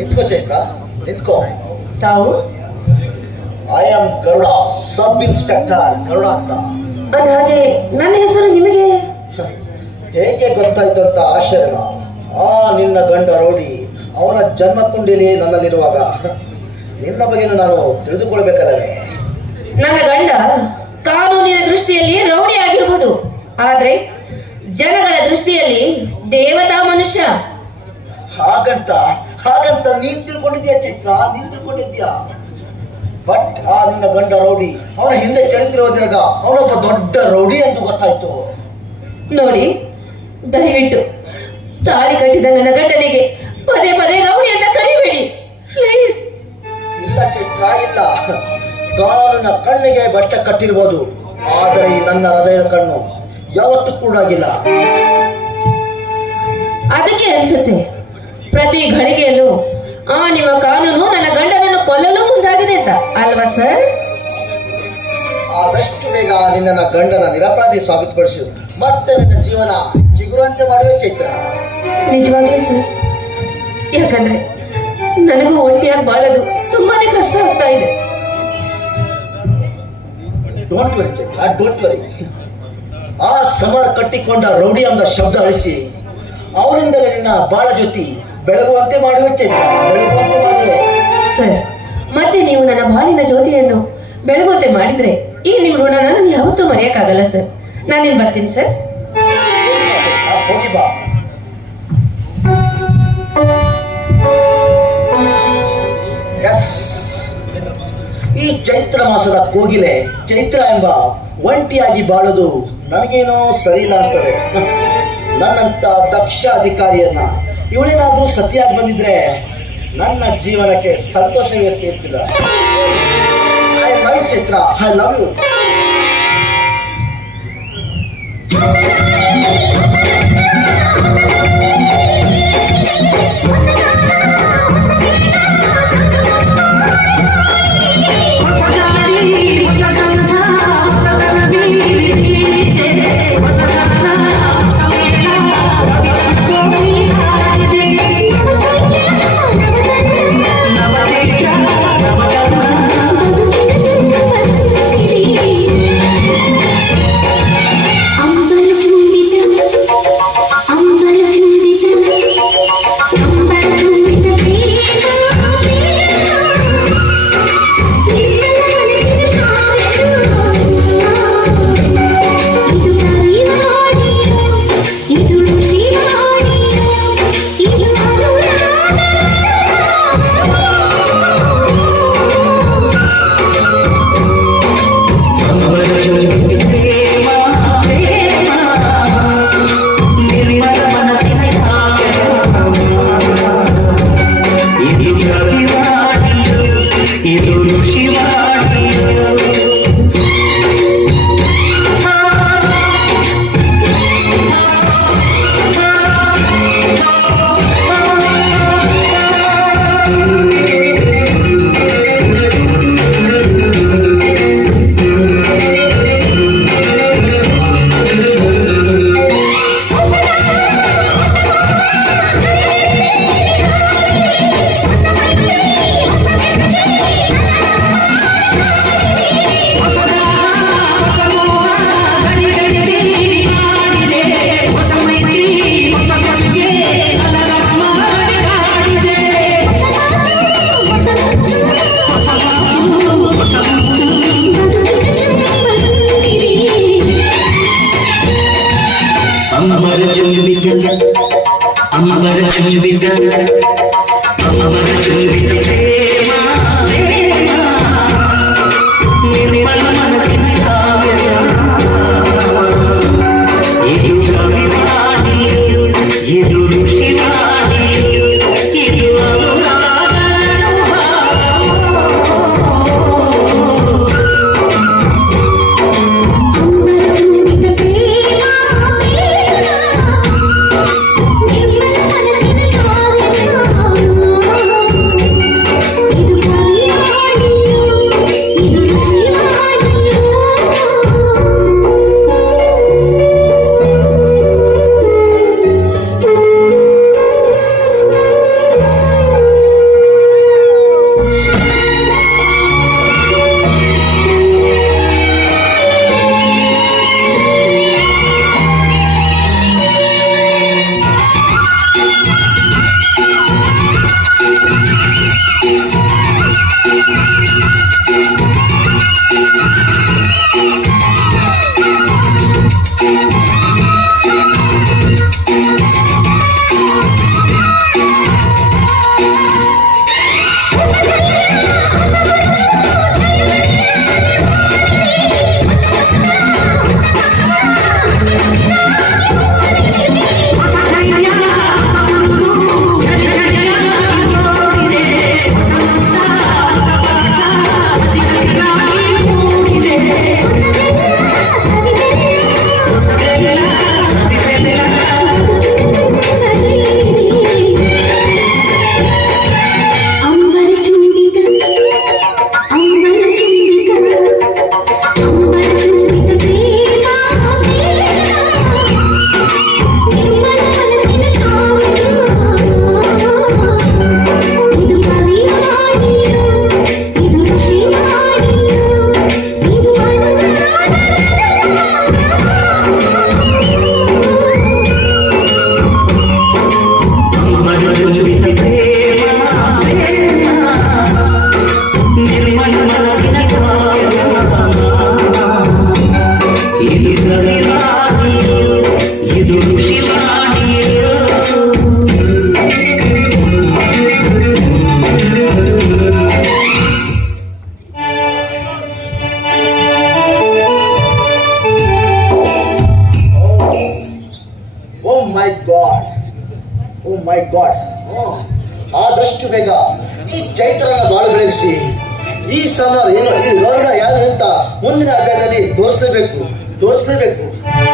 ನಿಂತ್ಕೋ ಚೈತ್ರ, ನಿಂತ್ಕೋ. ತಾವು? I am Garuda, sub inspector Garuda ಅಂತ. ಅದಾಗೆ ನನ್ನ ಹೆಸರು ನಿಮಗೆ ಹೇಗೆ ಗೊತ್ತಾಯ್ತು ಅಂತ ಆಶ್ಚರ್ಯನ? ನಿನ್ನ ಗಂಡ ರೌಡಿ, ಅವನ ಜನ್ಮ ಕುಂಡಿಲಿ ನನ್ನಲ್ಲಿರುವಾಗ ನಿನ್ನ ಬಗ್ಗೆ ನಾನು ತಿಳಿದುಕೊಳ್ಬೇಕಲ್ಲವೇ? ನನ್ನ ಗಂಡ ಕಾನೂನಿನ ದೃಷ್ಟಿಯಲ್ಲಿ ರೌಡಿ ಆಗಿರ್ಬೋದು, ಆದ್ರೆ ಜನಗಳ ದೃಷ್ಟಿಯಲ್ಲಿ ದೇವತಾ ಮನುಷ್ಯ. ಹಾಗಂತ ನೀನ್ ತಿಳ್ಕೊಂಡಿದ್ಯಾ ಚೈತ್ರ, ನೀನ್ ತಿಳ್ಕೊಂಡಿದ್ಯಾ? ಬಟ್ ನಿನ್ನ ಗಂಡ ರೌಡಿ, ಅವನ ಹಿಂದೆ ತಿಳಿದಿರೋದ್ರಾಗ ಅವನೊಬ್ಬ ದೊಡ್ಡ ರೌಡಿ ಅಂತ ಗೊತ್ತಾಯ್ತು. ನೋಡಿ, ದಯವಿಟ್ಟು ತಾಳಿ ಕಟ್ಟಿದ ನನ್ನ ಗಂಡನಿಗೆ ಪದೇ ಪದೇ ರೌಡಿ ಅಂತ ಕರಿಬೇಡಿ ಪ್ಲೀಸ್. ಇಲ್ಲ ಚೈತ್ರ, ಇಲ್ಲ. ಕಾಲಿನ ಕಣ್ಣಿಗೆ ಬಟ್ಟೆ ಕಟ್ಟಿರ್ಬೋದು, ಆದರೆ ಈ ನನ್ನ ಹೃದಯದ ಕಣ್ಣು ಯಾವತ್ತೂ ಕೂಡ ಆಗಿಲ್ಲ. ಅದಕ್ಕೆ ಅನ್ಸುತ್ತೆ ಪ್ರತಿ ಘಳಿಗೆಯಲ್ಲೂ ನಿಮ್ಮ ಕಾನೂನು ನನ್ನ ಗಂಡನನ್ನು ಕೊಲ್ಲಲು ಮುಂದಾಗಿದೆ ಅಂತ ಅಲ್ವಾ ಸರ್? ಆದಷ್ಟು ಬೇಗ ನಿನ್ನ ಗಂಡನ ನಿರಪರಾಧಿ ಸಾಬೀತುಪಡಿಸು, ಮತ್ತೆ ನನ್ನ ಜೀವನ ಚಿಗುರಂತೆ ಮಾಡುವೆ ಚೈತ್ರ. ನಿಜವಾಗ್ಲೂ ಸರ್, ಯಾಕಂದ್ರೆ ನನಗೂ ಒಂಟಿಯಾಗಿ ಬಾಳೋದು ತುಂಬಾನೇ ಕಷ್ಟ ಆಗ್ತಾ ಇದೆ. Don't worry Chaitra, don't worry. ಆ ಸಮರ್ ಕಟ್ಟಿಕೊಂಡ ರೌಡಿ ಎಂಬ ಶಬ್ದ ಅಳಿಸಿ ಅವನಿಂದಲೇ ನಿನ್ನ ಬಾಳ ಜೊತೆ ಬೆಳಗುವಂತೆ ಮಾಡುವೆ ಚೈತ್ರ, ಬೆಳಗುವಂತೆ ಮಾಡುವೆ. ಸರ್, ಮತ್ತೆ ನೀವು ನನ್ನ ಬಾಳಿನ ಜ್ಯೋತಿಯನ್ನು ಬೆಳಗುವಂತೆ ಮಾಡಿದ್ರೆ ಈ ನಿಮ್ಮ ಋಣ ನಾನು ಯಾವತ್ತೂ ಮರೆಯಕ್ಕಾಗಲ್ಲ ಸರ್. ನಾನೇನ್ ಬರ್ತೀನಿ ಸರ್. ಹೋಗಿ ಬಾ. ಈ ಚೈತ್ರ ಮಾಸದ ಕೋಗಿಲೆ ಚೈತ್ರ ಎಂಬ ಒಂಟಿಯಾಗಿ ಬಾಳೋದು ನನಗೇನೋ ಸರಿ ಇಲ್ಲ ಅನ್ಸ್ತದೆ. ನನ್ನಂತ ದಕ್ಷ ಅಧಿಕಾರಿಯನ್ನ ಇವಳೇನಾದ್ರೂ ಸತಿಯಾಗಿ ಬಂದಿದ್ರೆ ನನ್ನ ಜೀವನಕ್ಕೆ ಸಂತೋಷವೇ ಇರ್ತಿಲ್ಲ. I love Chaitra, I love you. ಇದು ಗಾಡ್. ಆದಷ್ಟು ಬೇಗ ಈ ಚೈತ್ರನ ಬಾಳು ಬೆಳಗಿಸಿ ಈ ಸಮರ ಏನು ಈ ರೋಗಣ ಯಾರು ಅಂತ ಮುಂದಿನ ಅಧ್ಯಾಯದಲ್ಲಿ ತೋರಿಸಲೇಬೇಕು.